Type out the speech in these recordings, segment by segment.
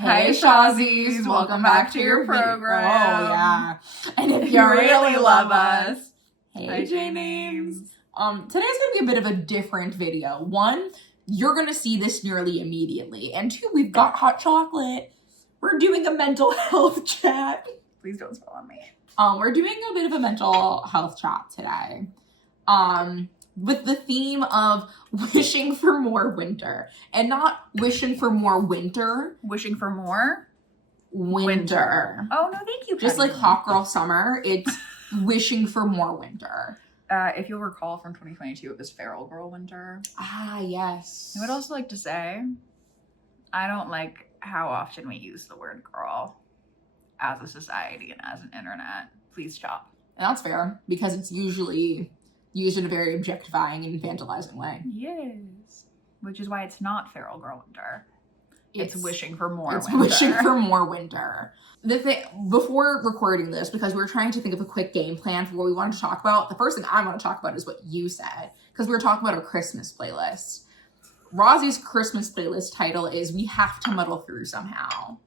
Hey, Chozzies, welcome back to your program. Oh, yeah. And if you really love us, Hey, J names. Today's gonna be a bit of a different video. One, you're gonna see this nearly immediately. And two, we've got hot chocolate. We're doing a mental health chat. Please don't spill on me. We're doing a bit of a mental health chat today. With the theme of wishing for more winter. And not wishing for more winter. Wishing for more Winter. Oh, no, thank you, Just Penny. like hot girl summer, it's wishing for more winter. If you'll recall from 2022, it was feral girl winter. Ah, yes. I would also like to say, I don't like how often we use the word girl as a society and as an internet. Please stop. And that's fair, because it's usually used in a very objectifying and vandalizing way. Yes. Which is why it's not feral girl winter. It's wishing for more It's winter. wishing for more winter. The thing, before recording this, because we were trying to think of a quick game plan for what we wanted to talk about, the first thing I want to talk about is what you said, because we were talking about our Christmas playlist. Rozzy's Christmas playlist title is We Have to Muddle Through Somehow.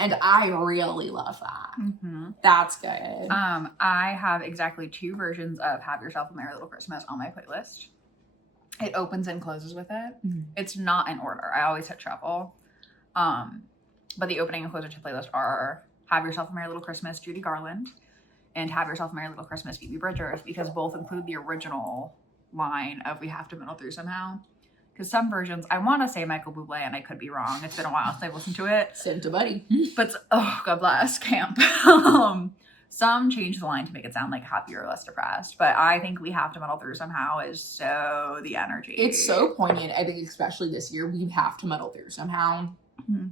And I really love that. Mm-hmm. That's good. I have exactly 2 versions of Have Yourself a Merry Little Christmas on my playlist. It opens and closes with it. Mm-hmm. It's not in order. I always hit shuffle. But the opening and closing to the playlist are Have Yourself a Merry Little Christmas, Judy Garland, and Have Yourself a Merry Little Christmas, Phoebe Bridgers, because both include the original line of We Have to Muddle Through Somehow. Because some versions, I want to say Michael Bublé, and I could be wrong. It's been a while since I've listened to it. Santa buddy. But, oh, God bless, camp. Some change the line to make it sound like happier or less depressed. But I think We Have to Muddle Through Somehow is so the energy. It's so poignant, I think, especially this year. We have to muddle through somehow.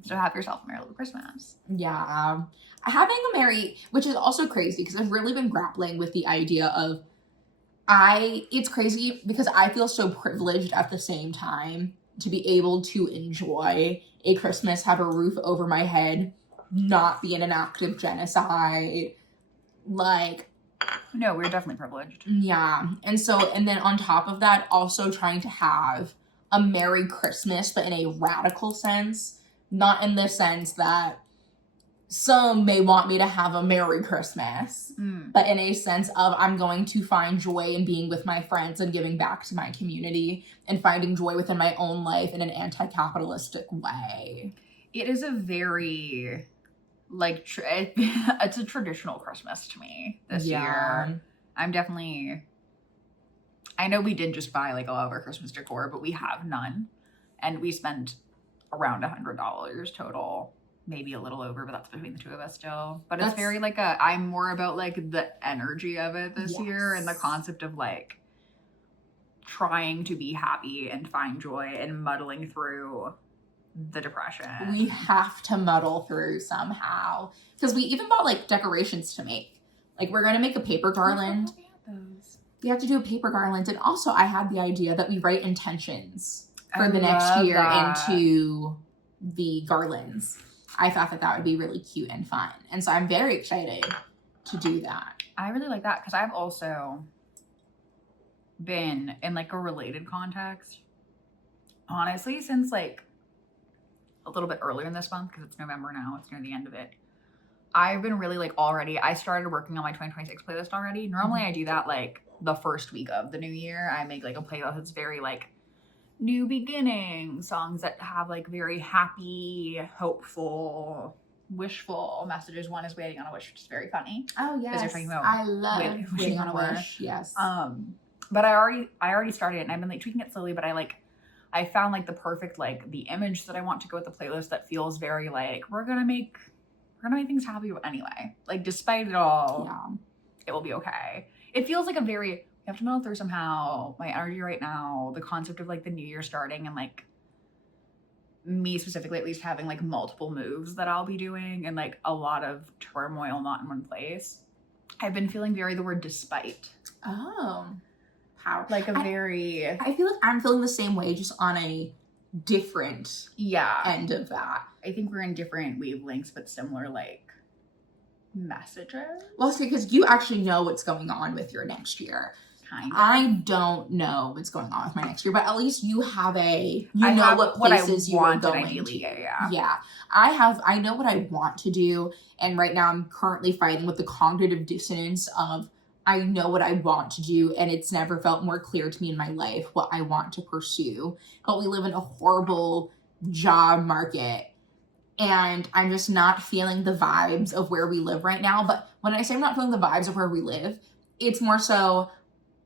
So have yourself a Merry Little Christmas. Yeah. Having a merry, which is also crazy, because I've really been grappling with the idea of, it's crazy because I feel so privileged at the same time to be able to enjoy a Christmas, have a roof over my head, not be in an active genocide. Like, No, we're definitely privileged. yeah. And then on top of that, also trying to have a Merry Christmas, but in a radical sense, not in the sense that some may want me to have a Merry Christmas, but in a sense of I'm going to find joy in being with my friends and giving back to my community and finding joy within my own life in an anti-capitalistic way. It is a very, like, it's a traditional Christmas to me this year. I'm definitely, I know we did just buy, like, a lot of our Christmas decor, but we have none. And we spent around $100 total. Maybe a little over, but that's between the two of us still. But it's very, like, I'm more about, like, the energy of it this year and the concept of, like, trying to be happy and find joy and muddling through the depression. We have to muddle through somehow. Because we even bought, like, decorations to make. Like, we're going to make a paper garland. We have to do a paper garland. And also, I had the idea that we write intentions for the next year into the garlands. I thought that would be really cute and fun. And so I'm very excited to do that. I really like that because I've also been in, like, a related context, honestly, since, like, a little bit earlier in this month, because it's November now, it's near the end of it. I've been really, like, I started working on my 2026 playlist already. Normally I do that, like, the first week of the new year. I make, like, a playlist that's very, like, new beginning songs that have, like, very happy, hopeful, wishful messages. One is Waiting on a Wish, which is very funny. Oh, yes. You're talking about I love Waiting on a Wish. Yes. But I already started it, and I've been, like, tweaking it slowly, but I found, like, the perfect, like, the image that I want to go with the playlist that feels very, like, we're gonna make things happy anyway. Like, despite it all, it will be okay. It feels like a very, we have to muddle through somehow, my energy right now, the concept of, like, the new year starting and, like, me specifically at least having, like, multiple moves that I'll be doing and, like, a lot of turmoil not in one place. I've been feeling very the word despite. Oh. How? Like, I feel like I'm feeling the same way, just on a different end of that. I think we're in different wavelengths, but similar, like, messages. Well, see, because you actually know what's going on with your next year. Kind of. I don't know what's going on with my next year, but at least you have what places you are going ideally, to. Yeah. I know what I want to do, and right now I'm currently fighting with the cognitive dissonance of I know what I want to do, and it's never felt more clear to me in my life what I want to pursue. But we live in a horrible job market, and I'm just not feeling the vibes of where we live right now. But when I say I'm not feeling the vibes of where we live, it's more so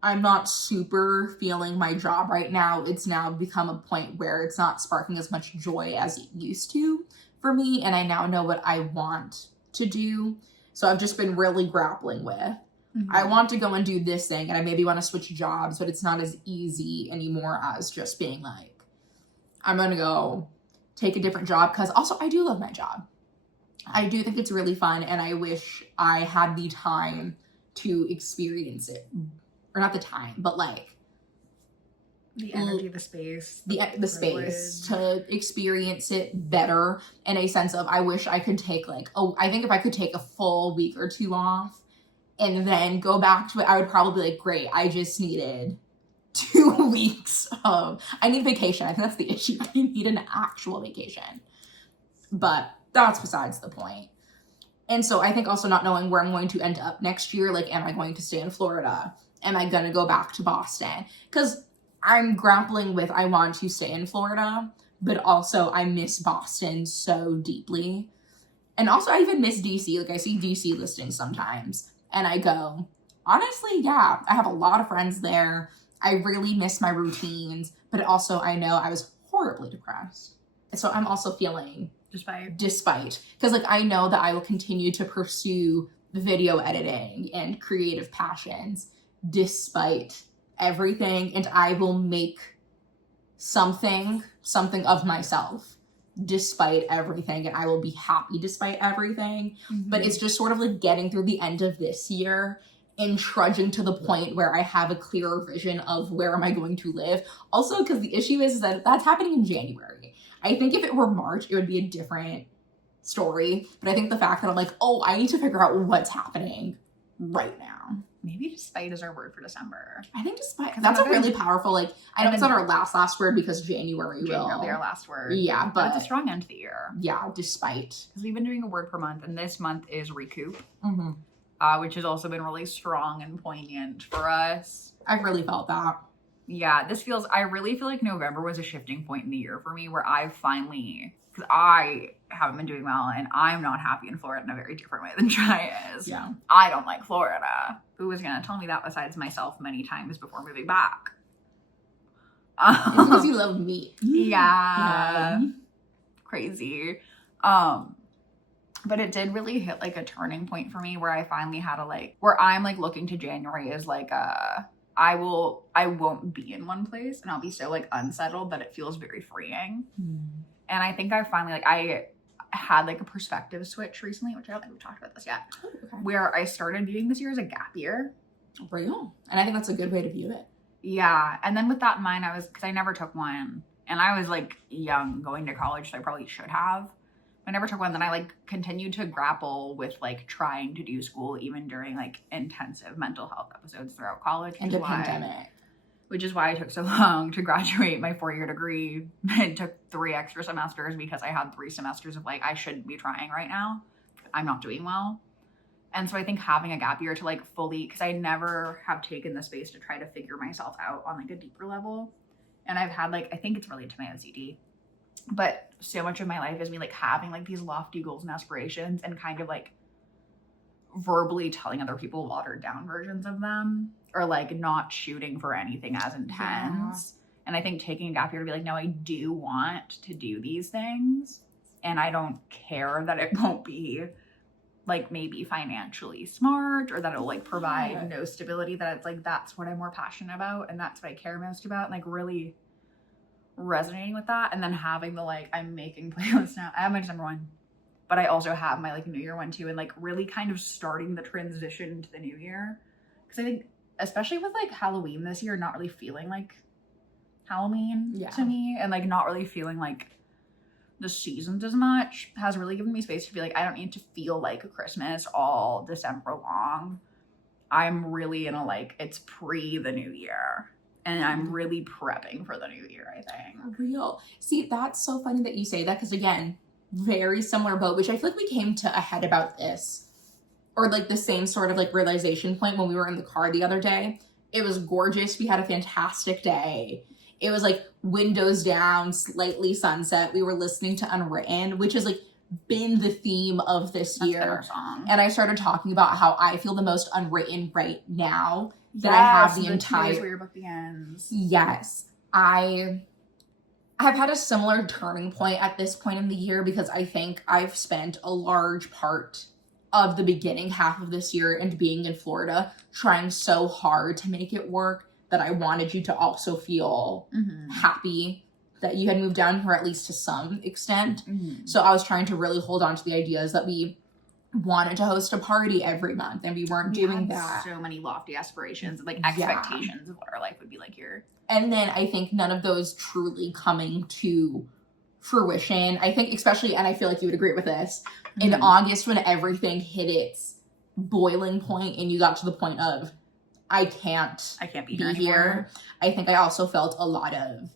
I'm not super feeling my job right now. It's now become a point where it's not sparking as much joy as it used to for me. And I now know what I want to do. So I've just been really grappling with. Mm-hmm. I want to go and do this thing, and I maybe want to switch jobs, but it's not as easy anymore as just being like, I'm going to go take a different job. Because also I do love my job. I do think it's really fun, and I wish I had the time to experience it. Or not the time, but like the energy, the space, the space to experience it better in a sense of I wish I could take I think if I could take a full week or 2 off and then go back to it, I would probably be like, great, I just needed 2 weeks of, I need vacation. I think that's the issue. I need an actual vacation. But that's besides the point. And so I think also not knowing where I'm going to end up next year, like, am I going to stay in Florida? Am I going to go back to Boston? Because I'm grappling with, I want to stay in Florida, but also I miss Boston so deeply. And also I even miss DC. Like, I see DC listings sometimes, and I go, honestly, yeah, I have a lot of friends there. I really miss my routines, but also I know I was horribly depressed. So I'm also feeling despite, because like I know that I will continue to pursue video editing and creative passions despite everything, and I will make something of myself despite everything, and I will be happy despite everything. Mm-hmm. But it's just sort of like getting through the end of this year and trudging to the point where I have a clearer vision of where am I going to live. Also, because the issue is that that's happening in January. I think if it were March, it would be a different story. But I think the fact that I'm like, oh, I need to figure out what's happening right now. Maybe despite is our word for December. I think despite, that's a really powerful, like, I know it's not our last word because January will be our last word. Yeah, but it's a strong end to the year. Yeah, despite. Because we've been doing a word per month, and this month is recoup, which has also been really strong and poignant for us. I've really felt that. Yeah, I really feel like November was a shifting point in the year for me where I finally, because I haven't been doing well and I'm not happy in Florida in a very different way than Chy is. Yeah. I don't like Florida. Who was going to tell me that besides myself many times before moving back? It's because you love meat. Yeah. Crazy. But it did really hit like a turning point for me where I finally had where I'm like looking to January as like I won't be in one place and I'll be so like unsettled that it feels very freeing. And I think I finally I had like a perspective switch recently, which I don't think we've talked about this yet, where I started viewing this year as a gap year. Real. And I think that's a good way to view it. Yeah. And then with that in mind, because I never took one, and I was like young going to college, so I probably should have. I never took one. Then I like continued to grapple with like trying to do school even during like intensive mental health episodes throughout college. And the pandemic. Which is why it took so long to graduate my 4-year degree. It took 3 extra semesters because I had 3 semesters of like, I shouldn't be trying right now. I'm not doing well. And so I think having a gap year to like fully, because I never have taken the space to try to figure myself out on like a deeper level. And I've had like, I think it's related to my OCD. But so much of my life is me like having like these lofty goals and aspirations and kind of like verbally telling other people watered down versions of them, or like not shooting for anything as intense. Yeah. And I think taking a gap year to be like, no, I do want to do these things, and I don't care that it won't be like maybe financially smart or that it'll like provide no stability, that it's like that's what I'm more passionate about and that's what I care most about, and like really resonating with that. And then having the like, I'm making playlists now. I have my December one, but I also have my like New Year one too, and like really kind of starting the transition to the new year. Because I think especially with like Halloween this year not really feeling like Halloween to me, and like not really feeling like the seasons as much, has really given me space to be like, I don't need to feel like Christmas all December long. I'm really in a, like, it's pre the new year. And I'm really prepping for the new year, I think. Real. See, that's so funny that you say that, because again, very similar boat, which I feel like we came to a head about this, or like the same sort of like realization point when we were in the car the other day. It was gorgeous. We had a fantastic day. It was like windows down, slightly sunset. We were listening to Unwritten, which has like been the theme of this That's year. our song. And I started talking about how I feel the most unwritten right now. That I have the entire. Where your book begins. Yes, I've had a similar turning point at this point in the year, because I think I've spent a large part of the beginning half of this year and being in Florida trying so hard to make it work that I wanted you to also feel happy that you had moved down here, at least to some extent. So I was trying to really hold on to the ideas that we wanted to host a party every month, and we weren't doing that. So many lofty aspirations and like expectations of what our life would be like here. And then I think none of those truly coming to fruition. I think especially, and I feel like you would agree with this, in August when everything hit its boiling point and you got to the point of, I can't be here. I think I also felt a lot of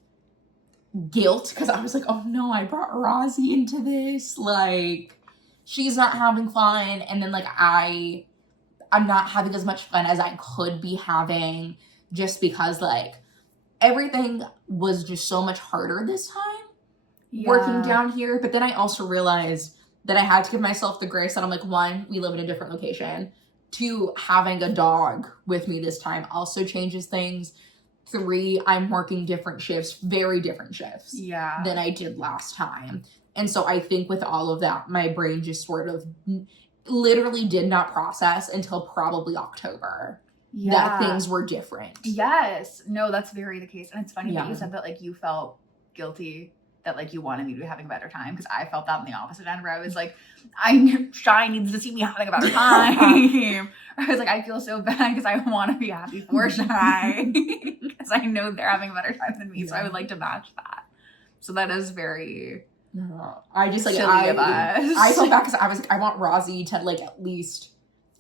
guilt, because I was like, oh no, I brought Rozzy into this. Like, she's not having fun. And then like I'm not having as much fun as I could be having, just because like everything was just so much harder this time working down here. But then I also realized that I had to give myself the grace that I'm like, one, we live in a different location. Two, having a dog with me this time also changes things. Three, I'm working different shifts, very different shifts than I did last time. And so I think with all of that, my brain just sort of literally did not process until probably October that things were different. Yes. No, that's very the case. And it's funny that you said that like you felt guilty that like you wanted me to be having a better time, because I felt that on the opposite end, where I was like, Chy needs to see me having a better time. I was like, I feel so bad because I want to be happy for Chy, because I know they're having a better time than me. So I would like to match that. So that is very... No, I just like silly of us. I felt bad because I was like, I want Rozzy to like at least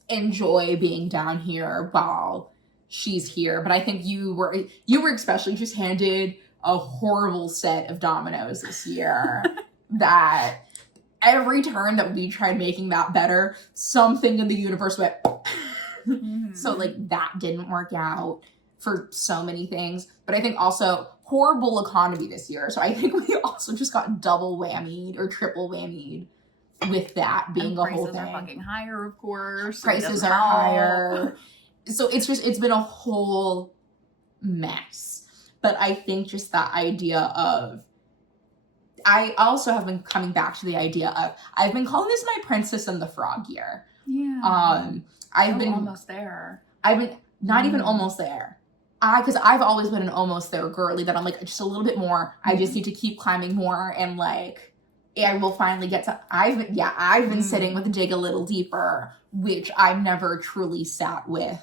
enjoy being down here while she's here. But I think you were especially just handed a horrible set of dominoes this year. That every turn that we tried making that better, something in the universe went. So like that didn't work out for so many things. But I think also horrible economy this year. So I think we also just got double whammied or triple whammied with that being a whole thing. Prices are fucking higher, of course. Prices are higher. So it's been a whole mess. But I think just that idea of, I also have been coming back to the idea of, I've been calling this my Princess and the Frog year. Yeah. I've been almost there. I've been not even almost there. Because I've always been an almost there girly, that I'm like, just a little bit more. I just need to keep climbing more, and like, I will finally get to, I've been sitting with Dig a Little Deeper, which I've never truly sat with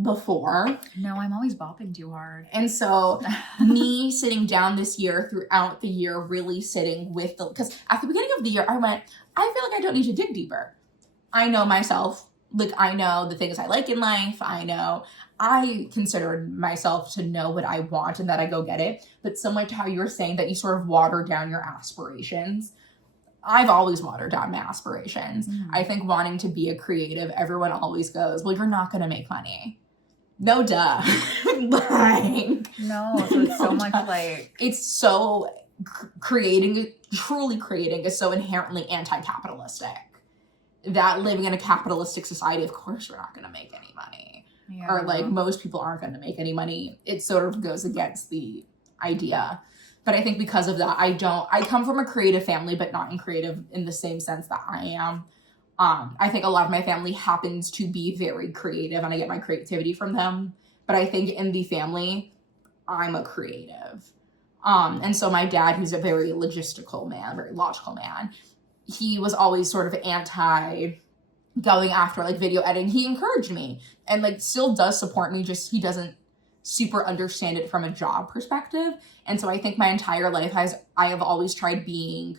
before. No, I'm always bopping too hard. And so me sitting down this year, throughout the year, really sitting with because at the beginning of the year, I went, I feel like I don't need to dig deeper. I know myself. Like, I know the things I like in life. I considered myself to know what I want and that I go get it. But similar to how you were saying that you sort of water down your aspirations, I've always watered down my aspirations. I think wanting to be a creative, everyone always goes, well, you're not going to make money. No, duh. Like, no, so it's so much like... It's so... truly creating is so inherently anti-capitalistic. That living in a capitalistic society, of course, we're not going to make any money. Yeah. Or like most people aren't going to make any money. It sort of goes against the idea. But I think because of that, I come from a creative family, but not in creative in the same sense that I am. I think a lot of my family happens to be very creative, and I get my creativity from them. But I think in the family, I'm a creative. And so my dad, who's a very logistical man, very logical man, he was always sort of anti going after like video editing. He encouraged me and like still does support me, just he doesn't super understand it from a job perspective. And so I think my entire life I have always tried being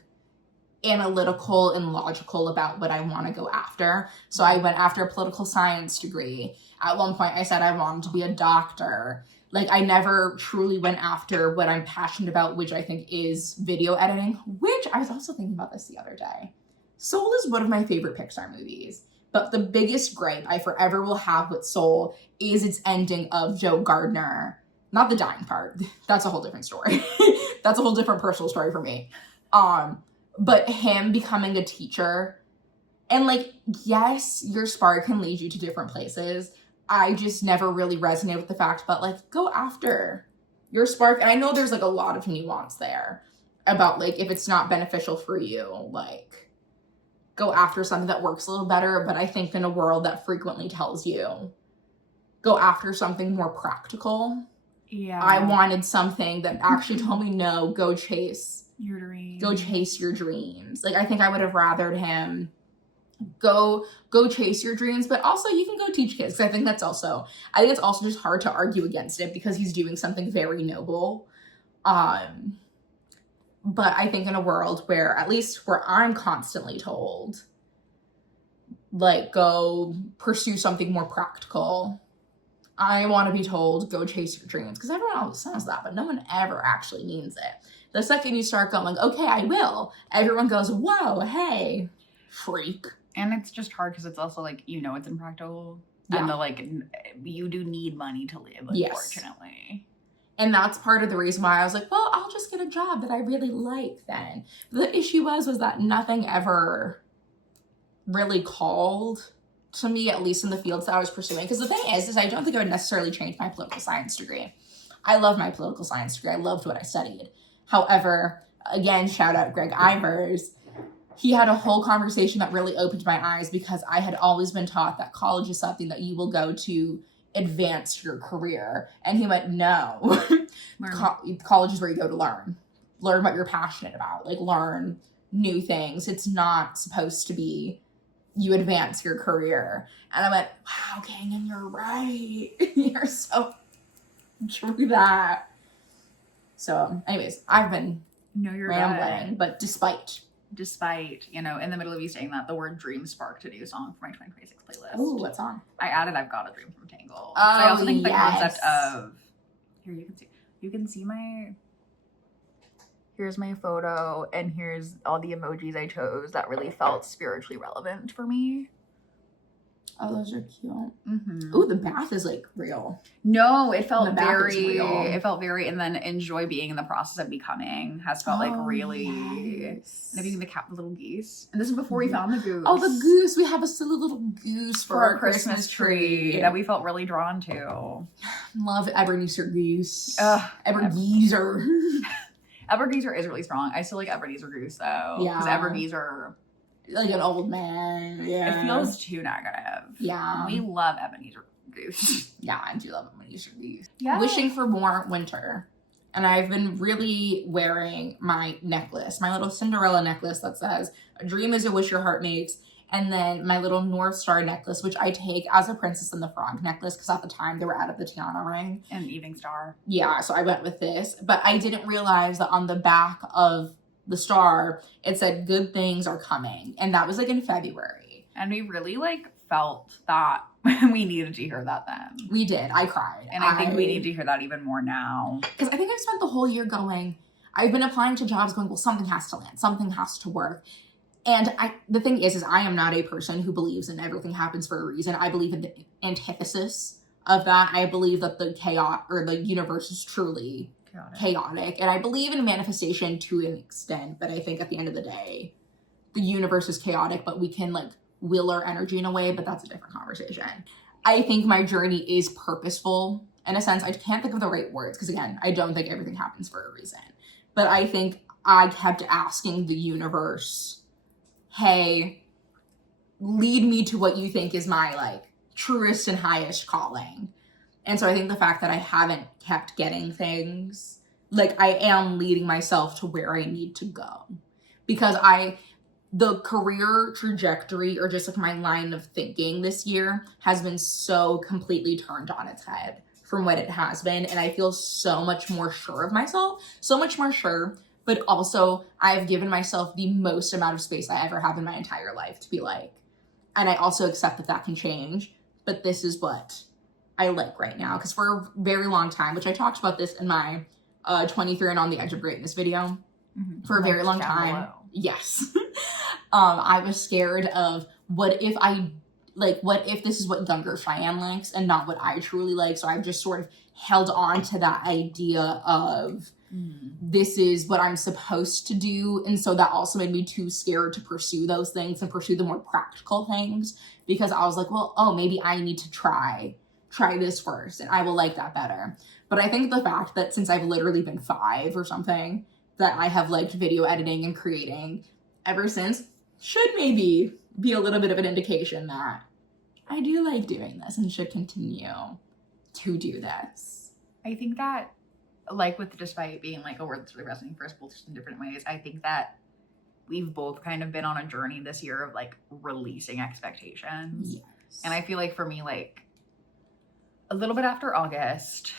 analytical and logical about what I want to go after. So I went after a political science degree. At one point I said I wanted to be a doctor. Like, I never truly went after what I'm passionate about, which I think is video editing, which I was also thinking about this the other day. Soul is one of my favorite Pixar movies, but the biggest gripe I forever will have with Soul is its ending of Joe Gardner. Not the dying part. That's a whole different story. That's a whole different personal story for me. But him becoming a teacher, and like, yes, your spark can lead you to different places. I just never really resonate with the fact, but like, go after your spark. And I know there's like a lot of nuance there about like, if it's not beneficial for you, like, go after something that works a little better. But I think in a world that frequently tells you, go after something more practical. Yeah. I wanted something that actually told me, no, go chase your dreams. Go chase your dreams. Like, I think I would have rathered him go chase your dreams, but also you can go teach kids. I think it's also just hard to argue against it because he's doing something very noble. But I think in a world where, at least where I'm constantly told, like, go pursue something more practical, I want to be told, go chase your dreams. Because everyone always says that, but no one ever actually means it. The second you start going, okay, I will, everyone goes, whoa, hey, freak. And it's just hard because it's also like, you know, it's impractical. Yeah. And like, you do need money to live, unfortunately. Yes. And that's part of the reason why I was like, well, I'll just get a job that I really like then. The issue was that nothing ever really called to me, at least in the fields that I was pursuing. Because the thing is I don't think I would necessarily change my political science degree. I love my political science degree. I loved what I studied. However, again, shout out Greg Ivers. He had a whole conversation that really opened my eyes because I had always been taught that college is something that you will go to advance your career. And he went, no. College is where you go to learn what you're passionate about, like learn new things. It's not supposed to be you advance your career. And I went, wow, Kangen, you're right. You're so true that. So anyways, I've been rambling, good. But despite, you know, in the middle of you saying that, the word dream sparked a new song for my 2026 playlist. Oh, what song? I added I've Got a Dream from Tangled. Oh, I also think the yes. concept of, here you can see here's my photo and here's all the emojis I chose that really felt spiritually relevant for me. Oh, those are cute. Mm-hmm. Oh, the bath is like real. No, it felt very, and then enjoy being in the process of becoming has felt like really, yes. and being the little geese. And this is before we found the goose. Oh, the goose. We have a silly little goose for our Christmas tree that we felt really drawn to. Love Ebenezer goose. Ebenezer. Ebenezer is really strong. I still like Ebenezer goose though. Yeah. Because Ebenezer, like an old man. Yeah. it feels too negative. Yeah. We love Ebenezer goose. Yeah, I do love Ebenezer goose. Yeah. Wishing for more winter. And I've been really wearing my necklace, my little Cinderella necklace that says, a dream is a wish your heart makes. And then my little North Star necklace, which I take as a Princess and the Frog necklace, because at the time they were out of the Tiana ring. And Evening Star. Yeah, so I went with this. But I didn't realize that on the back of the star, it said, good things are coming. And that was like in February. And we really like felt that we needed to hear that then. We did. I cried. And I think we need to hear that even more now. Because I think I've spent the whole year I've been applying to jobs going, well, something has to land. Something has to work. And the thing is I am not a person who believes in everything happens for a reason. I believe in the antithesis of that. I believe that the chaos or the universe is truly chaotic. And I believe in manifestation to an extent, but I think at the end of the day, the universe is chaotic, but we can like will our energy in a way, but that's a different conversation. I think my journey is purposeful in a sense. I can't think of the right words because again, I don't think everything happens for a reason. But I think I kept asking the universe, hey, lead me to what you think is my like truest and highest calling. And so I think the fact that I haven't kept getting things, like I am leading myself to where I need to go. Because the career trajectory or just like my line of thinking this year has been so completely turned on its head from what it has been. And I feel so much more sure of myself, so much more sure but also I've given myself the most amount of space I ever have in my entire life to be like, and I also accept that that can change, but this is what I like right now. Because for a very long time, which I talked about this in my 23 and on the edge of greatness video, for a very long time. Yes. I was scared of what if this is what younger Cheyenne likes and not what I truly like. So I've just sort of held on to that idea of this is what I'm supposed to do. And so that also made me too scared to pursue those things and pursue the more practical things, because I was like, well, oh, maybe I need to try this first and I will like that better. But I think the fact that since I've literally been 5 or something, that I have liked video editing and creating ever since should maybe be a little bit of an indication that I do like doing this and should continue to do this. I think that, like, with despite being like a word that's really resonating for us both in different ways, I think that we've both kind of been on a journey this year of like releasing expectations. Yes. And I feel like for me, like a little bit after August,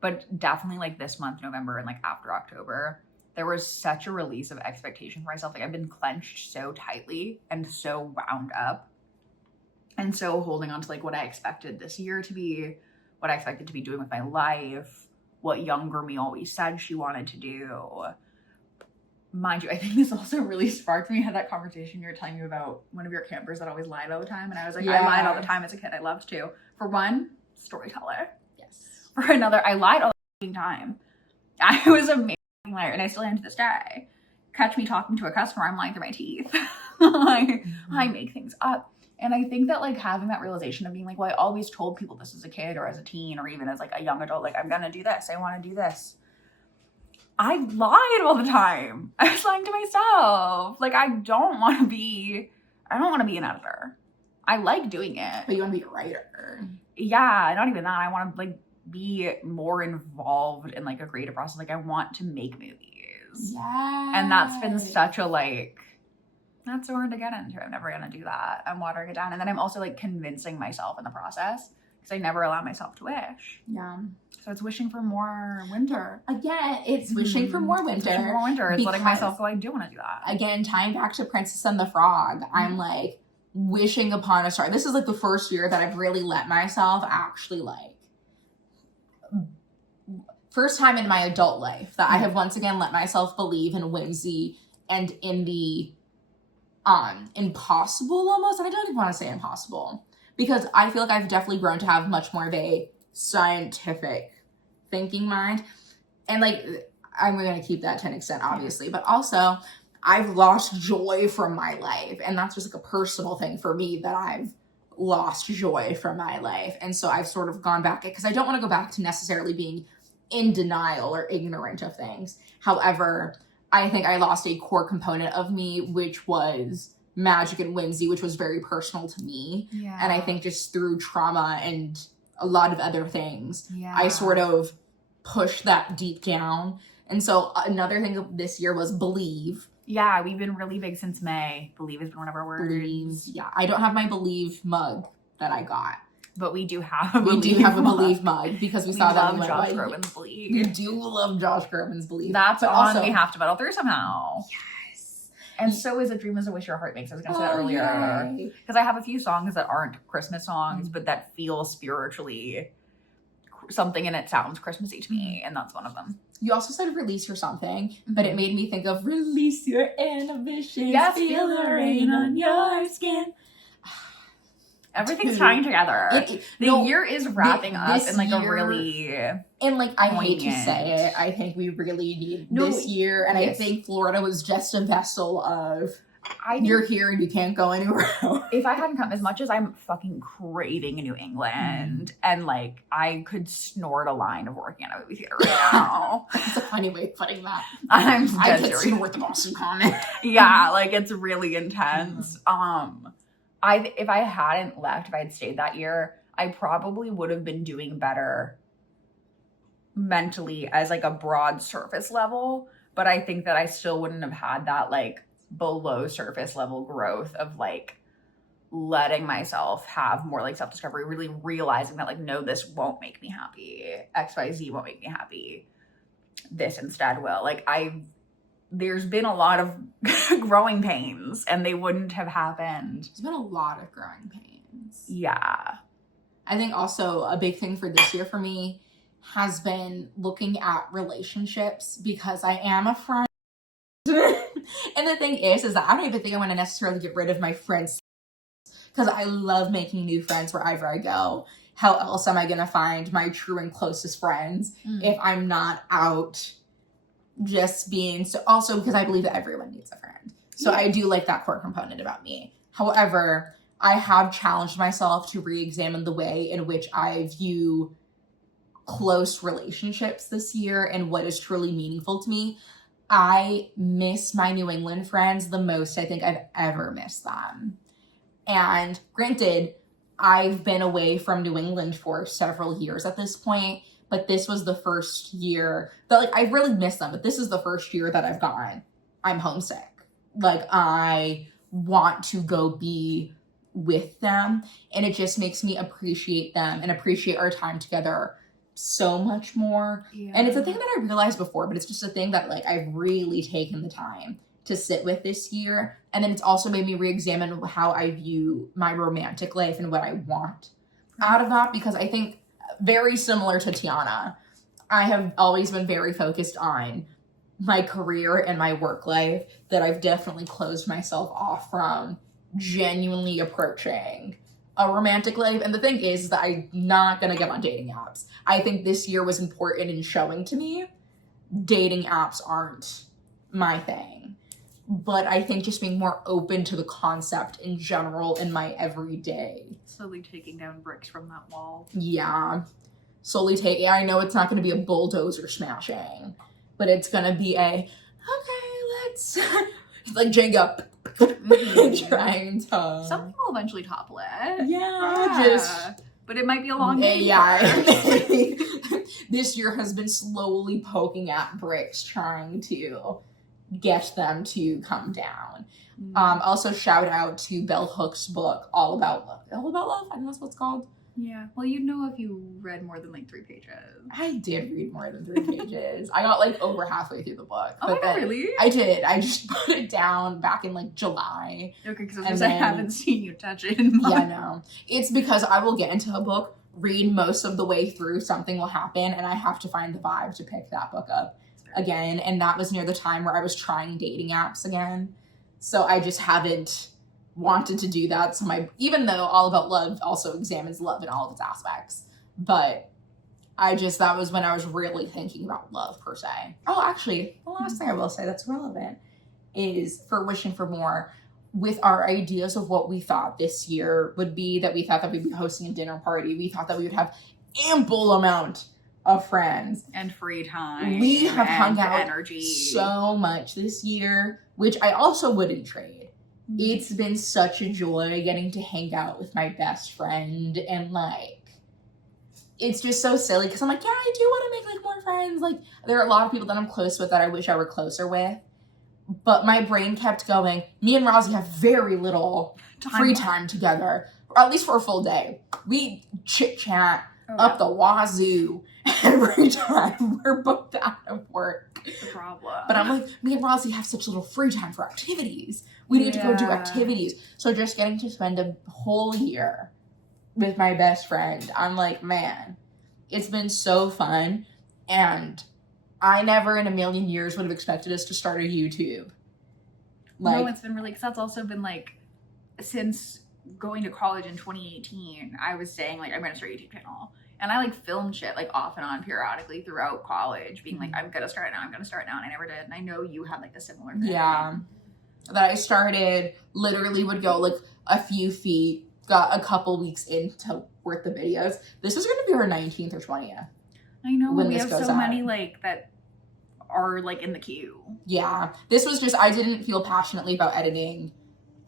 but definitely like this month, November, and like after October, there was such a release of expectation for myself. Like I've been clenched so tightly and so wound up, and so holding on to like what I expected this year to be, what I expected to be doing with my life, what younger me always said she wanted to do. Mind you, I think this also really sparked me. I had that conversation you were telling me about one of your campers that always lied all the time. And I was like, I lied all the time as a kid. I loved to. For one, storyteller. Yes. For another, I lied all the time. I was a amazing liar, and I still am to this day. Catch me talking to a customer, I'm lying through my teeth. I make things up. And I think that like having that realization of being like, well, I always told people this as a kid or as a teen or even as like a young adult, like I'm gonna do this, I want to do this. I lied all the time. I was lying to myself. Like I don't want to be an editor. I like doing it. But you want to be a writer. Yeah, not even that. I want to like be more involved in like a creative process. Like I want to make movies. Yeah. And that's been such a like, that's so hard to get into. I'm never gonna do that. I'm watering it down. And then I'm also like convincing myself in the process because I never allow myself to wish. Yeah. So it's wishing for more winter. Again, it's wishing for more winter. It's wishing for more winter. It's letting myself go, I do want to do that. Again, tying back to Princess and the Frog, I'm like wishing upon a star. This is like the first year that I've really let myself actually like, first time in my adult life that I have once again let myself believe in whimsy and in the impossible almost. And I don't even want to say impossible because I feel like I've definitely grown to have much more of a scientific thinking mind. And like, I'm going to keep that to an extent, obviously, but also I've lost joy from my life. And that's just like a personal thing for me that I've lost joy from my life. And so I've sort of gone back because I don't want to go back to necessarily being in denial or ignorant of things. However, I think I lost a core component of me, which was magic and whimsy, which was very personal to me. Yeah. And I think just through trauma and a lot of other things, I sort of pushed that deep down. And so another thing of this year was believe. Yeah, we've been really big since May. Believe has been one of our words. Believe. Yeah, I don't have my believe mug that I got. But we do have a believe mug because we saw that we love Josh Groban's Believe. You do love Josh Groban's Believe. That's but on we have to muddle through somehow. Yes. And so is A Dream Is a Wish Your Heart Makes. I was going to say that earlier. Because I have a few songs that aren't Christmas songs, but that feel spiritually something and it sounds Christmassy to me. And that's one of them. You also said release your something, but it made me think of release your inhibitions. Yes, feel the rain on your skin. Everything's tying together. The year is wrapping up in like a really and like I hate to say it, I think we really need this year, and I think Florida was just a vessel of you're here and you can't go anywhere else. If I hadn't come, as much as I'm fucking craving New England, and like I could snort a line of working at a movie theater right now. That's a funny way of putting that. I could snort the Boston Common. Yeah, like it's really intense. If I hadn't left, if I had stayed that year, I probably would have been doing better mentally as like a broad surface level. But I think that I still wouldn't have had that like below surface level growth of like letting myself have more like self-discovery, really realizing that like, no, this won't make me happy. XYZ won't make me happy. This instead will. Like there's been a lot of growing pains, and they wouldn't have happened. There's been a lot of growing pains. Yeah. I think also a big thing for this year for me has been looking at relationships, because I am a friend. And the thing is that I don't even think I want to necessarily get rid of my friends, because I love making new friends wherever I go. How else am I going to find my true and closest friends if I'm not out just being so, also because I believe that everyone needs a friend. So I do like that core component about me. However, I have challenged myself to re-examine the way in which I view close relationships this year and what is truly meaningful to me. I miss my New England friends the most I think I've ever missed them. And granted, I've been away from New England for several years at this point, but this was the first year that, like, I really miss them, but this is the first year that I've gone, I'm homesick. Like, I want to go be with them, and it just makes me appreciate them and appreciate our time together so much more. Yeah. And it's a thing that I realized before, but it's just a thing that, like, I've really taken the time to sit with this year. And then it's also made me re-examine how I view my romantic life and what I want out of that, because I think, very similar to Tiana, I have always been very focused on my career and my work life, that I've definitely closed myself off from genuinely approaching a romantic life. And the thing is that I'm not gonna get on dating apps. I think this year was important in showing to me dating apps aren't my thing. But I think just being more open to the concept in general in my everyday. Slowly taking down bricks from that wall. Yeah. Slowly taking, I know it's not going to be a bulldozer smashing, but it's going to be okay, let's, like Jenga, trying to. Something will eventually topple it. Yeah. But it might be a long day. Yeah. This year has been slowly poking at bricks, trying to get them to come down. Also, shout out to Bell Hook's book, All About Love. All About Love? I don't know what it's called. Yeah. Well, you'd know if you read more than like 3 pages. I did read more than 3 pages. I got like over halfway through the book. Oh, really? I did. I just put it down back in like July. Okay, because I haven't seen you touch it in months. Yeah, no. It's because I will get into a book, read most of the way through, something will happen, and I have to find the vibe to pick that book up again. And that was near the time where I was trying dating apps again. So I just haven't wanted to do that. So even though All About Love also examines love in all of its aspects, but that was when I was really thinking about love per se. Oh, actually, the last thing I will say that's relevant is for Wishing for More. With our ideas of what we thought this year would be, that we thought that we'd be hosting a dinner party, we thought that we would have ample amount of friends and free time. We have hung out energy so much this year, which I also wouldn't trade. It's been such a joy getting to hang out with my best friend, and like, it's just so silly because I'm like, yeah, I do want to make like more friends. Like, there are a lot of people that I'm close with that I wish I were closer with, but my brain kept going. Me and Rozzy have very little free time together, or at least for a full day. We chit chat up the wazoo every time we're both out of work. The problem. But I'm like, me and Rozzy have such little free time for activities. We need to go do activities. So just getting to spend a whole year with my best friend, I'm like, man, it's been so fun. And I never in a million years would have expected us to start a YouTube. Like, no, it's been really, because that's also been like, since going to college in 2018, I was saying like, I'm going to start a YouTube channel. And I like filmed shit like off and on periodically throughout college, being like, I'm going to start now, and I never did. And I know you had like a similar thing. Yeah. That I started, literally would go like a few feet, got a couple weeks into worth the videos. This is going to be our 19th or 20th. I know, we have so many like that are like in the queue. Yeah. This was just, I didn't feel passionately about editing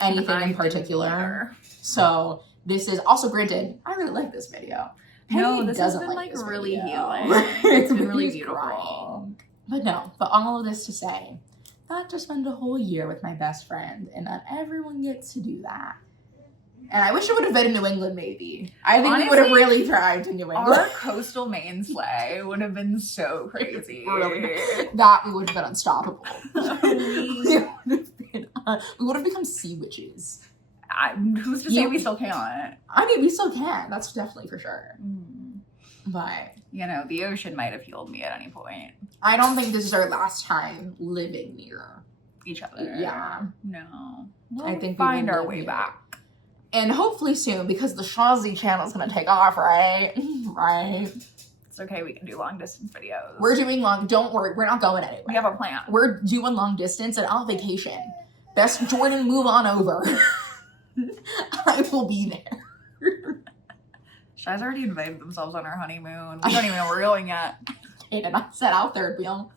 anything in particular. So this is also, granted, I really like this video. No, this has been like really healing. It's been really beautiful. But all of this to say, I got to spend a whole year with my best friend, and not everyone gets to do that. And I wish it would have been in New England, maybe. I think Honestly, we would have really thrived in New England. Our coastal main sleigh would have been so crazy. That we would have been unstoppable. We would have become sea witches. Who's to say we still can't? I mean, we still can. That's definitely for sure. But, you know, the ocean might have healed me at any point. I don't think this is our last time living near each other. Yeah. No. I think we'll we find will our live way near. back. And hopefully soon, because the Chozzy channel is going to take off, right? Right. It's okay, we can do long distance videos. We're doing don't worry, we're not going anywhere. We have a plan. We're doing long distance and on vacation. Best Jordan, move on over. I will be there. Shy's already invited themselves on our honeymoon. We don't even know we're going yet. And I set out third wheel.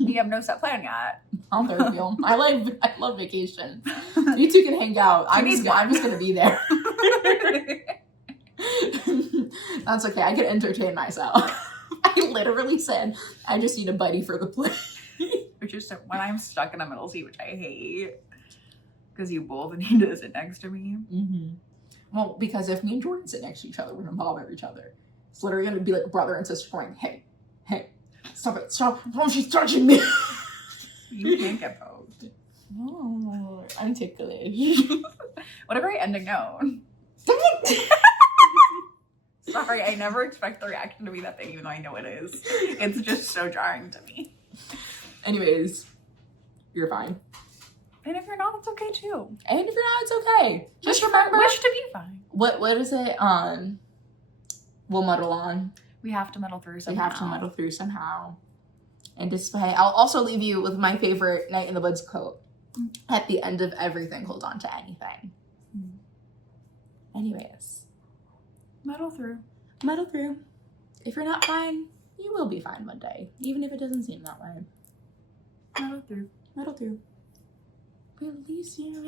We have no set plan yet. On third wheel. I love vacation. You two can hang out. I'm just gonna be there. That's okay. I can entertain myself. I literally said I just need a buddy for the play. Which is when I'm stuck in a middle seat, which I hate. Because you both need to sit next to me. Well, because if me and Jordan sit next to each other, we're gonna bother each other. It's literally gonna be like brother and sister going, hey, stop it, stop. Oh, she's touching me. You can't get poked. Oh, I'm ticklish. What a great ending note. Sorry, I never expect the reaction to be that big, even though I know it is. It's just so jarring to me. Anyways, you're fine. And if you're not, it's okay too. And if you're not, it's okay. Just remember. Wish to be fine. What is it? We'll muddle on. We have to muddle through somehow. We have to muddle through somehow. And despite, I'll also leave you with my favorite Night in the Woods quote. At the end of everything, hold on to anything. Anyways. Muddle through. Muddle through. If you're not fine, you will be fine one day. Even if it doesn't seem that way. Muddle through. Muddle through. Release your